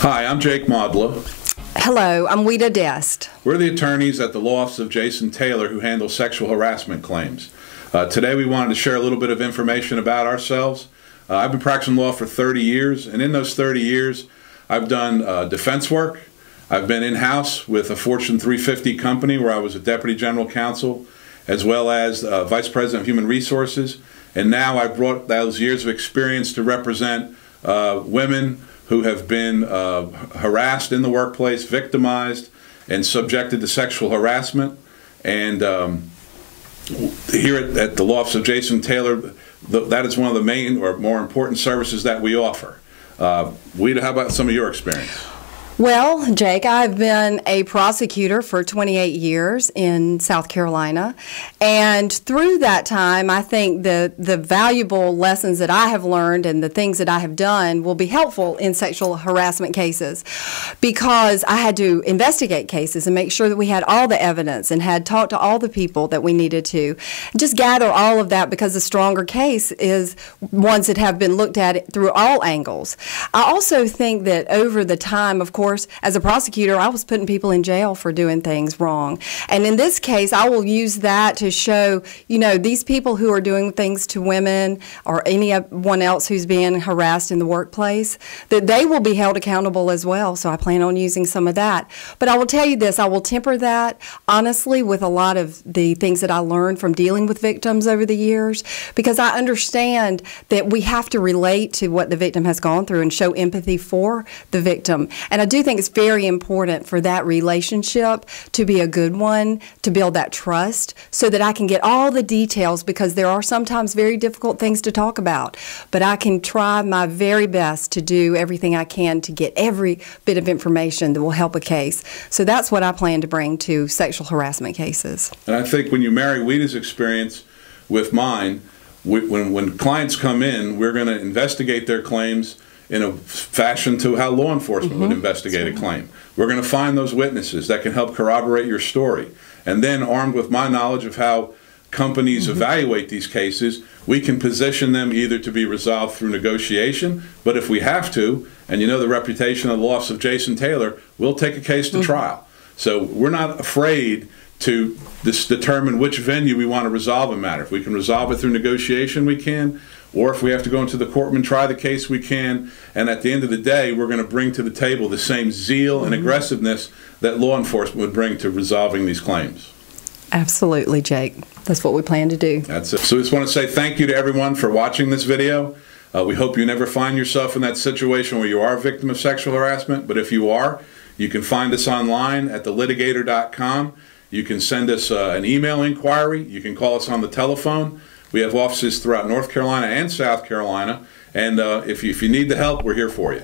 Hi, I'm Jake Modla. Hello, I'm Weta Dest. We're the attorneys at the law office of Jason Taylor who handles sexual harassment claims. Today we wanted to share a little bit of information about ourselves. I've been practicing law for 30 years, and in those 30 years I've done defense work. I've been in-house with a Fortune 350 company where I was a deputy general counsel, as well as vice president of human resources. And now I've brought those years of experience to represent women who have been harassed in the workplace, victimized, and subjected to sexual harassment. And here at the law office of Jason Taylor, that is one of the main or more important services that we offer. Weta, how about some of your experience? Well, Jake, I've been a prosecutor for 28 years in South Carolina, and through that time, I think the valuable lessons that I have learned and the things that I have done will be helpful in sexual harassment cases, because I had to investigate cases and make sure that we had all the evidence and had talked to all the people that we needed to. Just gather all of that, because the stronger case is ones that have been looked at through all angles. I also think that over the time, of course, as a prosecutor, I was putting people in jail for doing things wrong. And in this case, I will use that to show, these people who are doing things to women or anyone else who's being harassed in the workplace, that they will be held accountable as well. So I plan on using some of that. But I will tell you this, I will temper that, honestly, with a lot of the things that I learned from dealing with victims over the years, because I understand that we have to relate to what the victim has gone through and show empathy for the victim. And I do think it's very important for that relationship to be a good one, to build that trust, so that I can get all the details, because there are sometimes very difficult things to talk about. But I can try my very best to do everything I can to get every bit of information that will help a case. So that's what I plan to bring to sexual harassment cases. And I think when you marry Weta's experience with mine, when clients come in, we're going to investigate their claims in a fashion to how law enforcement would investigate a claim. We're going to find those witnesses that can help corroborate your story. And then, armed with my knowledge of how companies evaluate these cases, we can position them either to be resolved through negotiation, but if we have to, and the reputation of the law office of Jason Taylor, we'll take a case to trial. So we're not afraid to determine which venue we want to resolve a matter. If we can resolve it through negotiation, we can. Or if we have to go into the courtroom and try the case, we can. And at the end of the day, we're going to bring to the table the same zeal and aggressiveness that law enforcement would bring to resolving these claims. Absolutely, Jake. That's what we plan to do. That's it. So we just want to say thank you to everyone for watching this video. We hope you never find yourself in that situation where you are a victim of sexual harassment. But if you are, you can find us online at thelitigator.com. You can send us an email inquiry. You can call us on the telephone. We have offices throughout North Carolina and South Carolina, and if you need the help, we're here for you.